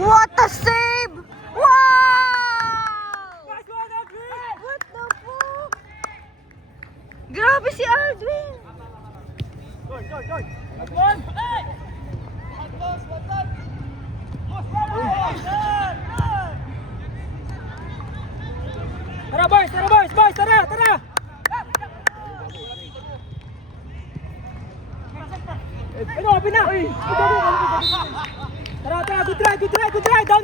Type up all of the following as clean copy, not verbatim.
What a save! Wow! What the fuck? Grabe si Aldwin! Tara boys, tara! Ano, open na! Tara, good try! Down!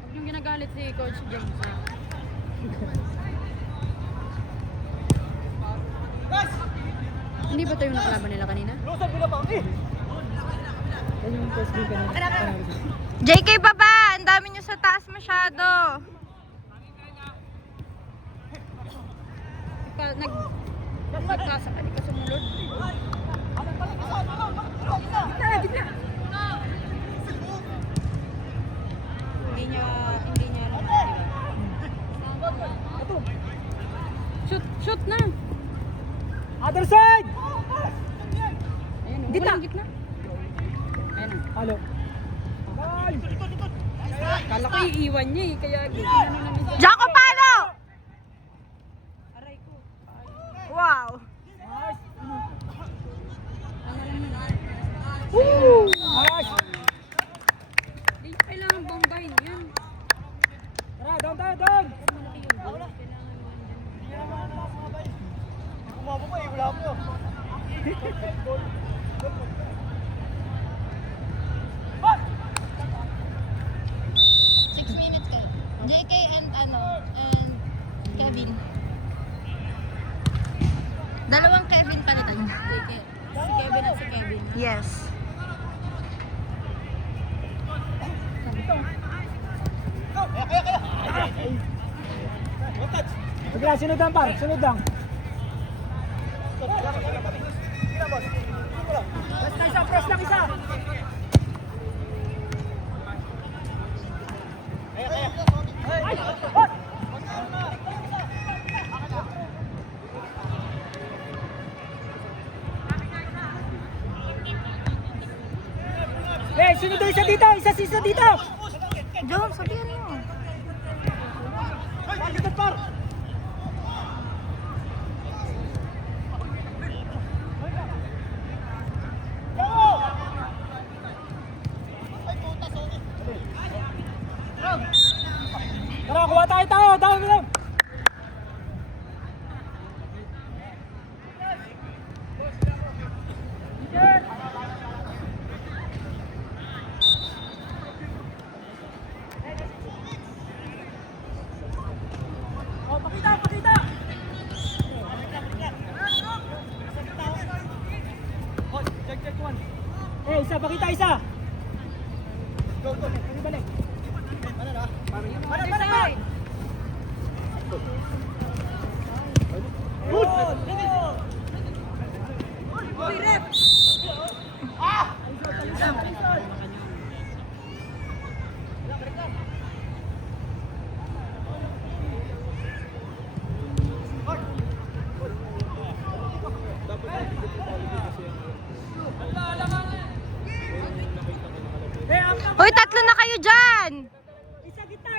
Huwag yung ginagalit si Coach James. Hindi ba ito yung nakalaban nila kanina? JK baba! Ang dami nyo sa taas masyado. Nagklasa ka, di ka sumunod. Hindi niya Shoot na! Other side! Ayun, Gitna. walang gitna. Ayun na. Halo. Kala ko iiwan niya eh, kaya ginano na niya. Jaco Palo! Aray ko. Wow! Woo! Nice! Hindi niya kailangan banggain yan. Tara, down! Malaki yung goal. Kailangan mo yan. Kumabo ko eh, wala po. 6 minutes kayo. JK and Kevin. Dalawang Kevin palitan. JK. Si Kevin at si Kevin. Yes. Sige lang, sunod lang par, sunod lang. Press lang isa. Sunod na isa dito, isa dito. Jom, sabihan mo. Likod par. Tara, kuha tayo, down. Oh, pakita. Oh, check one. Isa, pakita isa. Go. Balik. Balik. Good. Uy, rep. Hoy, tatlo na kayo dyan! Isa gitna.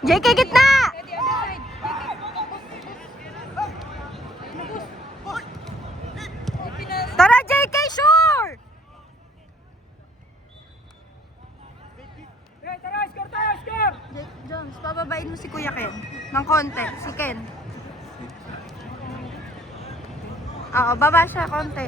JK gitna! Ready, other side. Tara JK, sure! Tara, score! Jones, pababain mo si Kuya Ken. Ng konti, si Ken. Oo, baba siya konti.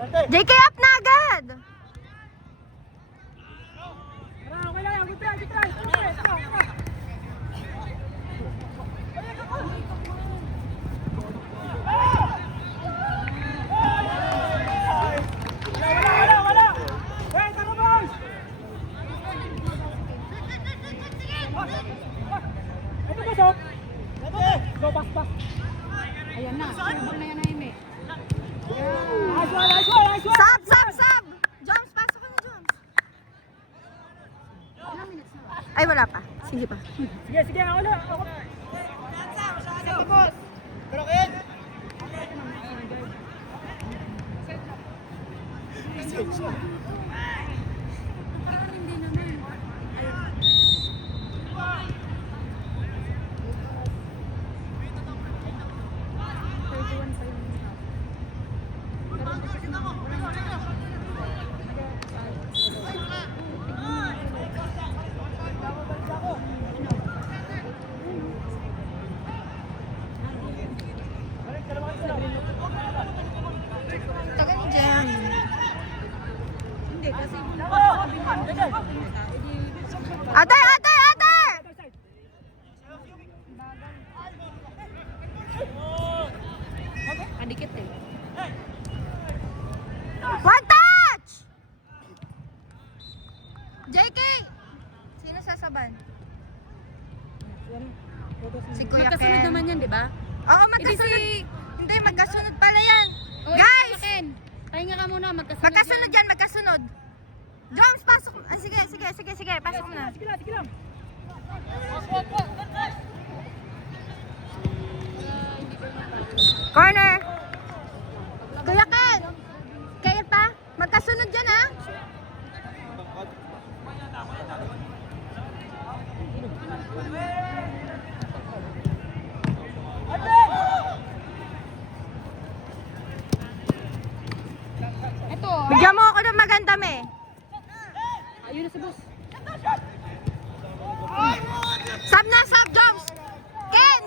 JK up na agad! Okay lang yan. Good try, good try. Okay, tara. Wala. Wait, tara boys! Ito ba, Sok? Go, pass. Ayan na. Sinabol na yan na Ime. Nice one. Sub! Joms, pasok ka na, Joms. Ilang minutes na? Ay, wala pa. Sige pa. Sige, ako na. Boss. Parang hindi naman. Tagal ni Jem. Hindi kasi Ate! kadikit eh. One touch! JK! Sino sasaban? Si Kuya Magkasunod Ken. naman yan, di ba? Oo, Hindi magkasunod. Hindi, magkasunod pala yan. Oh, Guys! Ken, pahinga ka muna. Magkasunod yan, magkasunod. Joms, pasok. Ah, sige. Pasok mo na. Sige lang. Corner. Kuya Ken. Kaya pa? Magkasunod yan, ha? Ito. Bigyan mo ako ng maganda, me. Ayun na si boss. Sub, Joms. Ken!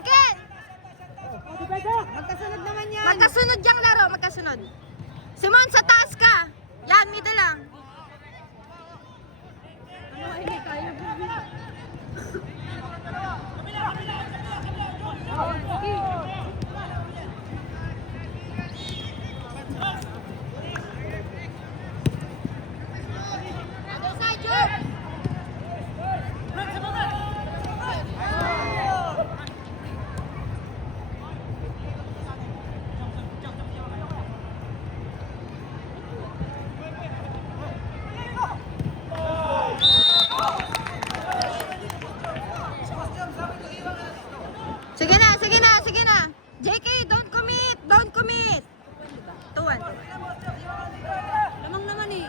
Magkasunod naman yan. Magkasunod yung laro, magkasunod. Simon, sa taas ka. Yan, middle lang. Ano, Ime, kaya mo. Sige. Sige na. JK, don't commit. 2-1. Lamang naman eh.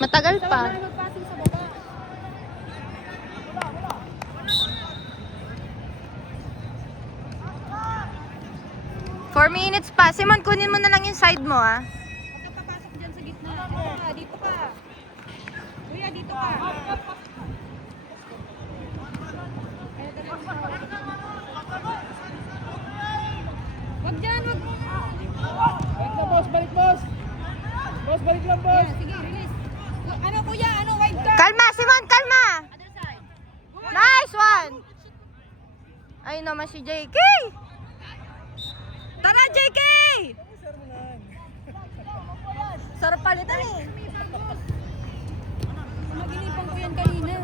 Matagal Tawag pa. na mag-passing sa baba. Four minutes pa. Simon, kunin mo na lang yung side mo, ah. Huwag ka papasok dyan sa gitna. Dito ka. Kuya, dito ka. Wag dyan, wag. Balik na, boss. Balik lang, boss. Ayan, sige, release. Ano kuya, ano, wide ka. Kalma, Simon, kalma. Other side. Nice one. Ayun naman si JK. Tara, JK! Sarap palitan eh. Naginipan ko yan kanina.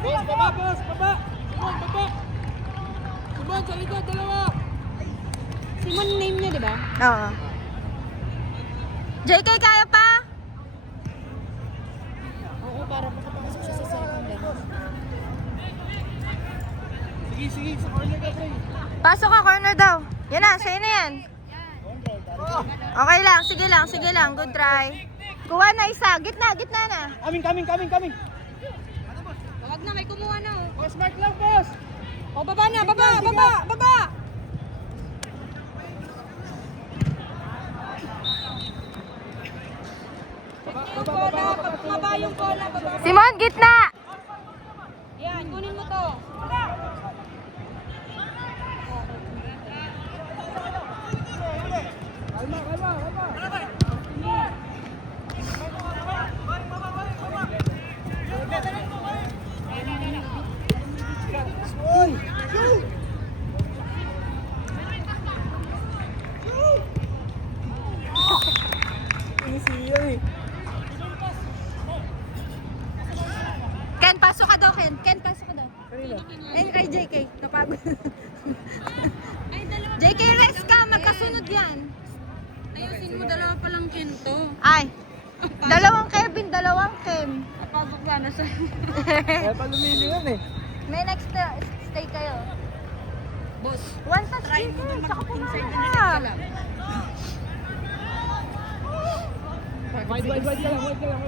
Boss, baba. Simon, sa likod, dalawa. Simon name niya, di ba? Oo. JK, kaya pa? Oo, para makapasok siya sa second level. Sige, sa corner ka, pre. Pasok ka, corner daw. Yan na, sa'yo na yan. Okay lang, sige lang. Good try. Kuha na isa. Gitna na. Coming. Wag na, may kumuha na. Oh. Boss, mark lang, boss. O, baba na, baba! Baba yung bola, baba. Simon, gitna! Yan, kunin mo to. Ay, dalawa. JK, rest ka. Magkasunod yan. Ayusin mo, dalawa palang kinto. Ay, dalawang Kevin, dalawang Kim. Napasok ka na sa'yo. Kaya pa lumili yun eh. May next stay kayo. Boss, One touch try JK, mo na tsaka mag-inside na pumarap. ka lang. Wide ka lang, wide ka lang, wide ka lang.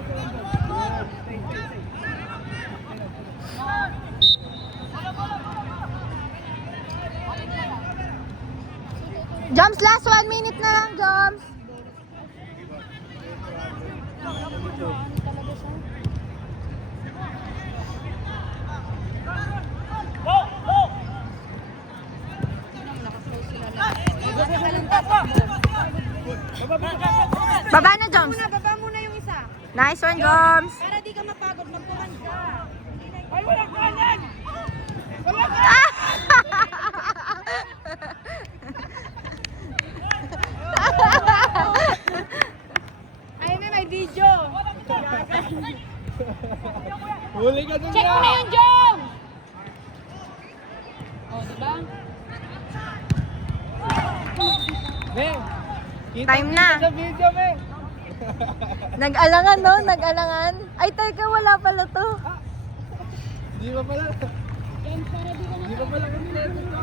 Joms, last 1 minute na lang, Joms. Naka-close sila lang. Baba ka lang tapak mo. Baba na, Joms. Baba muna yung isa. Nice one, Joms. Para di ka mapagod, magpuman ka. Ay, walang kanan! Ay, may video. Huli ka dun Check mo na yung Jom! Oh, diba? Me, kita Time mo na. Sa video, me. Nag-alangan, no? Nag-alangan. Ay, teka, wala pala to. Di ba pala? Di ba pala kompleto to?